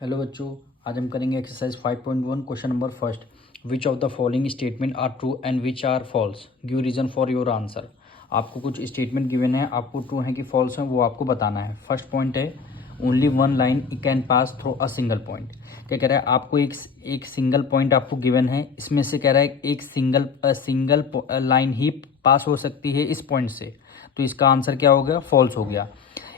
Hello बच्चों, आज हम करेंगे exercise 5.1 question number first. Which of the following statement are true and which are false, give reason for your answer. आपको कुछ statement given है, आपको ट्रू है कि फॉल्स है वो आपको बताना है। फर्स्ट पॉइंट है only one line can pass through a single point. क्या कह रहा है, आपको एक सिंगल पॉइंट आपको गिवन है, इसमें से कह रहा है एक सिंगल लाइन ही पास हो सकती है इस पॉइंट से, तो इसका आंसर क्या हो गया, फॉल्स हो गया।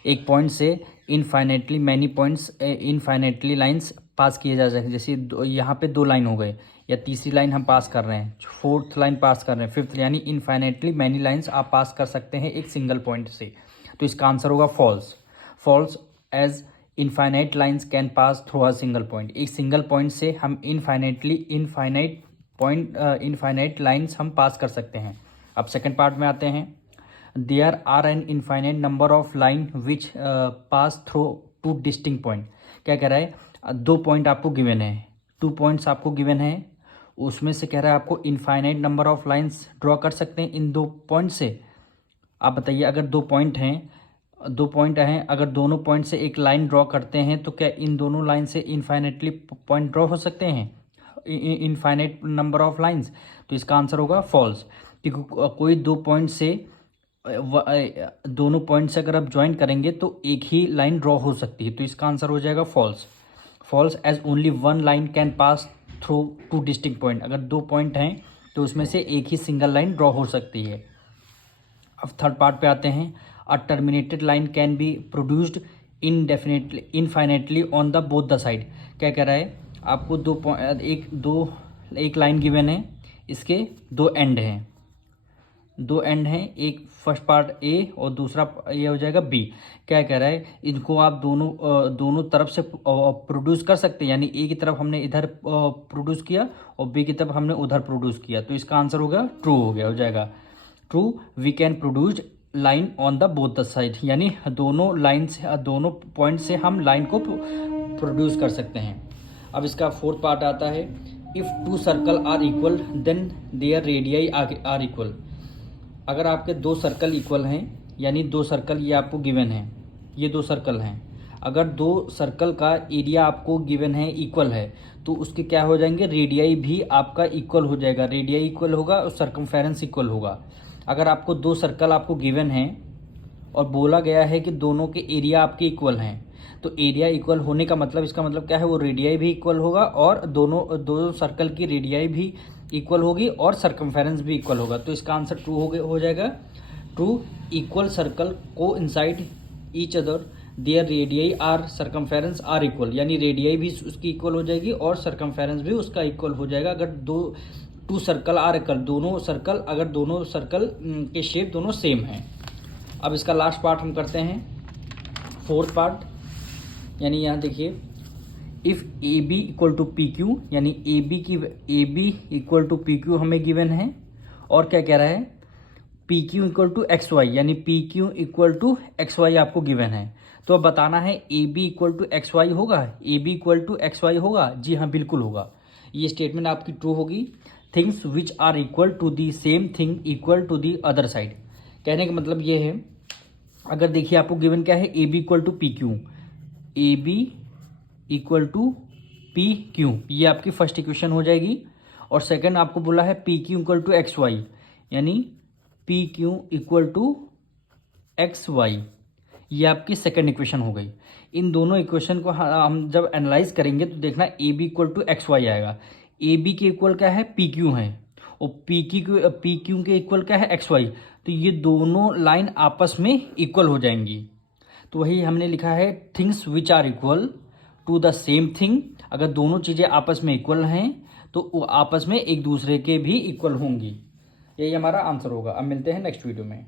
एक पॉइंट से infinitely many points infinitely lines पास किए जा सकते, जैसे यहाँ पे दो लाइन हो गए, या तीसरी लाइन हम पास कर रहे हैं, फोर्थ लाइन पास कर रहे हैं, फिफ्थ, यानी इनफाइनेटली मैनी लाइंस आप पास कर सकते हैं एक सिंगल पॉइंट से, तो इसका आंसर होगा false. False as infinite lines can pass through a single point. एक सिंगल पॉइंट से हम इनफाइनाइट लाइंस हम पास कर सकते हैं। अब सेकेंड पार्ट में आते हैं। There are an infinite number of line which pass through two distinct point. क्या कह रहा है, दो पॉइंट आपको गिवन है, 2 पॉइंट्स आपको गिवन है, उसमें से कह रहा है आपको infinite number of lines draw कर सकते हैं इन 2 पॉइंट से। आप बताइए, अगर 2 पॉइंट हैं, अगर दोनों पॉइंट से एक लाइन ड्रॉ करते हैं तो क्या इन दोनों लाइन से इनफाइनेटली पॉइंट ड्रॉ हो सकते हैं, इनफाइनाइट नंबर ऑफ लाइंस, तो इसका आंसर होगा फॉल्स। क्योंकि कोई 2 पॉइंट से दोनों पॉइंट से अगर आप ज्वाइन करेंगे तो एक ही लाइन ड्रॉ हो सकती है, तो इसका आंसर हो जाएगा false. False as only one line can pass through two distinct point. अगर 2 पॉइंट हैं तो उसमें से एक ही सिंगल लाइन ड्रॉ हो सकती है। अब थर्ड पार्ट पे आते हैं। A terminated line can be produced infinitely on the both the side. क्या कह रहा है, आपको एक लाइन गिवन है, इसके 2 एंड हैं, एक फर्स्ट पार्ट ए और दूसरा ये हो जाएगा बी। क्या कह रहा है, इनको आप दोनों तरफ से प्रोड्यूस कर सकते हैं, यानी ए की तरफ हमने इधर प्रोड्यूस किया और बी की तरफ हमने उधर प्रोड्यूस किया, तो इसका आंसर होगा ट्रू हो जाएगा true. We can produce line on the both the side, यानी दोनों पॉइंट से हम लाइन को प्रोड्यूस कर सकते हैं। अब इसका फोर्थ पार्ट आता है। If 2 circle are equal then their radii are equal. अगर आपके 2 सर्कल इक्वल हैं, यानी 2 सर्कल ये आपको गिवन है, ये 2 सर्कल हैं, अगर 2 सर्कल का एरिया आपको गिवन है, इक्वल है, तो उसके क्या हो जाएंगे, रेडियाई भी आपका इक्वल हो जाएगा, रेडियाई इक्वल होगा और सर्कमफेरेंस इक्वल होगा। अगर आपको 2 सर्कल आपको गिवन है और बोला गया है कि दोनों के एरिया आपके इक्वल हैं, तो एरिया इक्वल होने का मतलब, इसका मतलब क्या है, वो रेडियाई भी इक्वल होगा और दोनों सर्कल की रेडियाई भी इक्वल होगी और सर्कमफेरेंस भी इक्वल होगा, तो इसका आंसर ट्रू हो जाएगा। ट्रू इक्वल सर्कल को inside each other their radii are circumference are equal, यानी रेडियाई भी उसकी इक्वल हो जाएगी और सर्कमफेरेंस भी उसका इक्वल हो जाएगा। अगर 2 सर्कल आर इक्वल, दोनों सर्कल के शेप दोनों सेम हैं। अब इसका लास्ट पार्ट हम करते हैं, फोर्थ पार्ट, यानी यहाँ देखिए, if A B equal to P Q, यानी A B equal to P Q हमें गिवन है, और क्या कह रहा है, P Q equal to X Y, यानी P Q equal to X Y आपको गिवन है। तो अब बताना है A B equal to X Y होगा, A B equal to X Y होगा, जी हाँ बिल्कुल होगा, ये स्टेटमेंट आपकी ट्रू होगी। Things which are equal to the same thing equal to the other side. कहने का मतलब ये है, अगर देखिए आपको गिवन क्या है, A B equal to P Q, A B equal to P Q, ये आपकी फर्स्ट इक्वेशन हो जाएगी। और सेकंड आपको बोला है P Q equal to X Y, यानी P Q equal to X Y, ये आपकी सेकंड इक्वेशन हो गई। इन दोनों इक्वेशन को हम जब एनालाइज करेंगे तो देखना A B equal to X Y आएगा। ए बी के इक्वल क्या है, पी क्यू है, और पी क्यू के इक्वल क्या है, एक्स वाई, तो ये दोनों लाइन आपस में इक्वल हो जाएंगी। तो वही हमने लिखा है, things which are equal to the same thing. अगर दोनों चीज़ें आपस में इक्वल हैं तो वो आपस में एक दूसरे के भी इक्वल होंगी। यही हमारा आंसर होगा। अब मिलते हैं नेक्स्ट वीडियो में।